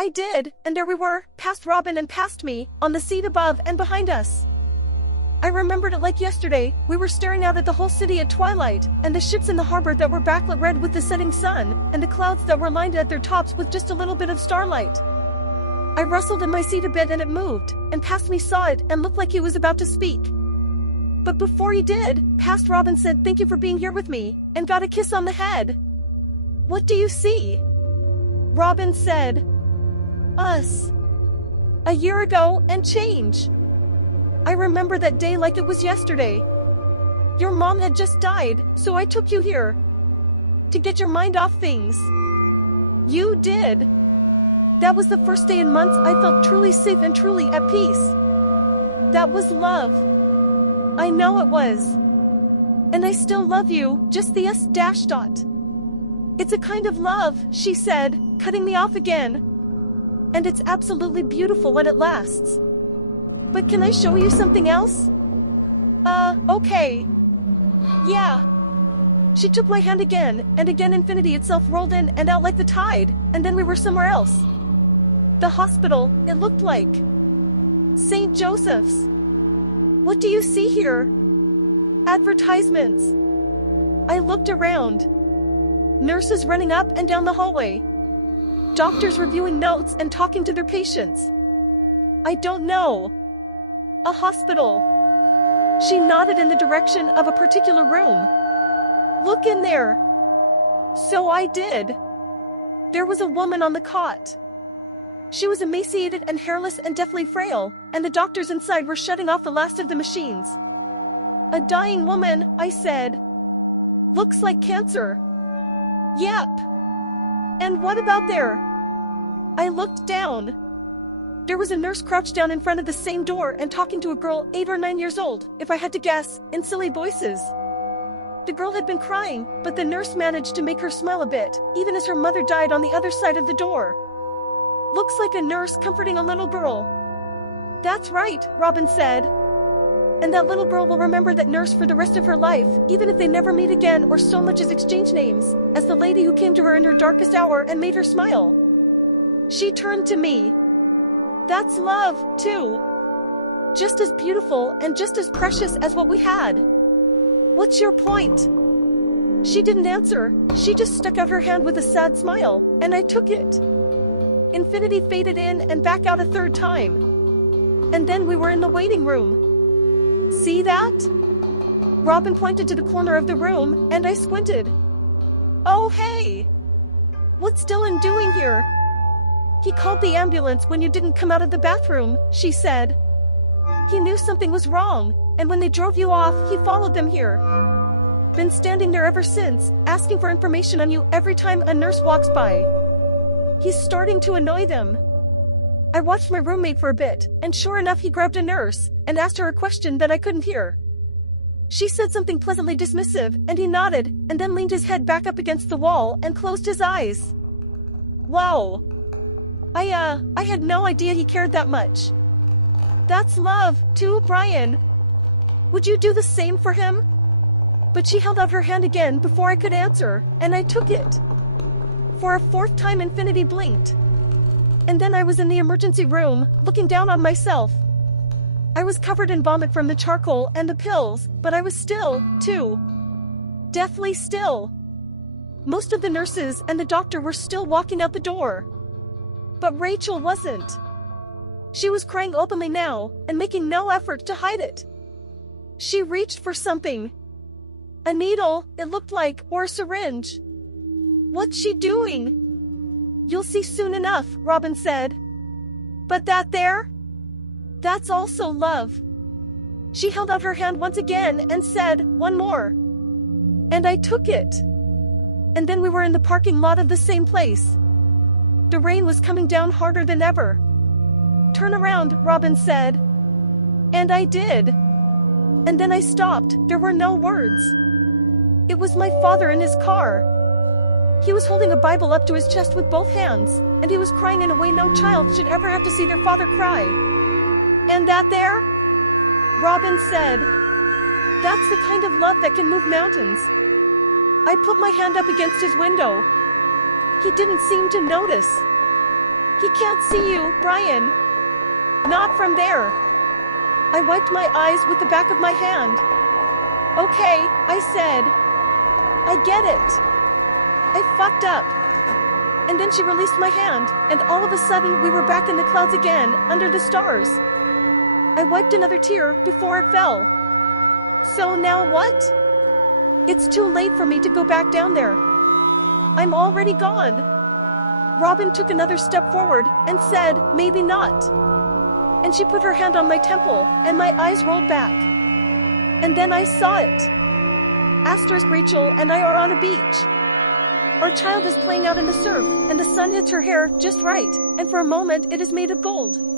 I did, and there we were, past Robin and past me, on the seat above and behind us. I remembered it like yesterday. We were staring out at the whole city at twilight, and the ships in the harbor that were backlit red with the setting sun, and the clouds that were lined at their tops with just a little bit of starlight. I rustled in my seat a bit and it moved, and past me saw it and looked like he was about to speak. But before he did, past Robin said thank you for being here with me, and got a kiss on the head. What do you see? Robin said, us. A year ago and change. I remember that day like it was yesterday. Your mom had just died, so I took you here. To get your mind off things. You did. That was the first day in months I felt truly safe and truly at peace. That was love. I know it was. And I still love you, just the S dash dot. It's a kind of love, she said, cutting me off again. And it's absolutely beautiful when it lasts. But can I show you something else? Okay. Yeah. She took my hand again, and again infinity itself rolled in and out like the tide, and then we were somewhere else. The hospital, it looked like. St. Joseph's. What do you see here? Advertisements. I looked around. Nurses running up and down the hallway. Doctors reviewing notes and talking to their patients. I don't know. A hospital. She nodded in the direction of a particular room. Look in there. So I did. There was a woman on the cot. She was emaciated and hairless and deathly frail, and the doctors inside were shutting off the last of the machines. A dying woman, I said. Looks like cancer. Yep. And what about there? I looked down. There was a nurse crouched down in front of the same door and talking to a girl 8 or 9 years old, if I had to guess, in silly voices. The girl had been crying, but the nurse managed to make her smile a bit, even as her mother died on the other side of the door. Looks like a nurse comforting a little girl. That's right, Robin said. And that little girl will remember that nurse for the rest of her life, even if they never meet again or so much as exchange names, as the lady who came to her in her darkest hour and made her smile. She turned to me. That's love, too. Just as beautiful and just as precious as what we had. What's your point? She didn't answer. She just stuck out her hand with a sad smile, and I took it. Infinity faded in and back out a third time. And then we were in the waiting room. See that? Robin pointed to the corner of the room, and I squinted. Oh, hey! What's Dylan doing here? He called the ambulance when you didn't come out of the bathroom, she said. He knew something was wrong, and when they drove you off, he followed them here. Been standing there ever since, asking for information on you every time a nurse walks by. He's starting to annoy them. I watched my roommate for a bit, and sure enough he grabbed a nurse, and asked her a question that I couldn't hear. She said something pleasantly dismissive, and he nodded, and then leaned his head back up against the wall and closed his eyes. Wow. I had no idea he cared that much. That's love, too, Brian. Would you do the same for him? But she held out her hand again before I could answer, and I took it. For a fourth time Infinity blinked. And then I was in the emergency room, looking down on myself. I was covered in vomit from the charcoal and the pills, but I was still, too. Deathly still. Most of the nurses and the doctor were still walking out the door. But Rachel wasn't. She was crying openly now, and making no effort to hide it. She reached for something. A needle, it looked like, or a syringe. What's she doing? You'll see soon enough, Robin said. But that there? That's also love. She held out her hand once again and said, one more. And I took it. And then we were in the parking lot of the same place. The rain was coming down harder than ever. Turn around, Robin said. And I did. And then I stopped. There were no words. It was my father in his car. He was holding a Bible up to his chest with both hands, and he was crying in a way no child should ever have to see their father cry. And that there? Robin said. That's the kind of love that can move mountains. I put my hand up against his window. He didn't seem to notice. He can't see you, Brian. Not from there. I wiped my eyes with the back of my hand. Okay, I said. I get it. I fucked up. And then she released my hand, and all of a sudden we were back in the clouds again, under the stars. I wiped another tear before it fell. So now what? It's too late for me to go back down there. I'm already gone. Robin took another step forward and said, maybe not. And she put her hand on my temple, and my eyes rolled back. And then I saw it. Asterisk Rachel and I are on a beach. Our child is playing out in the surf, and the sun hits her hair just right, and for a moment it is made of gold.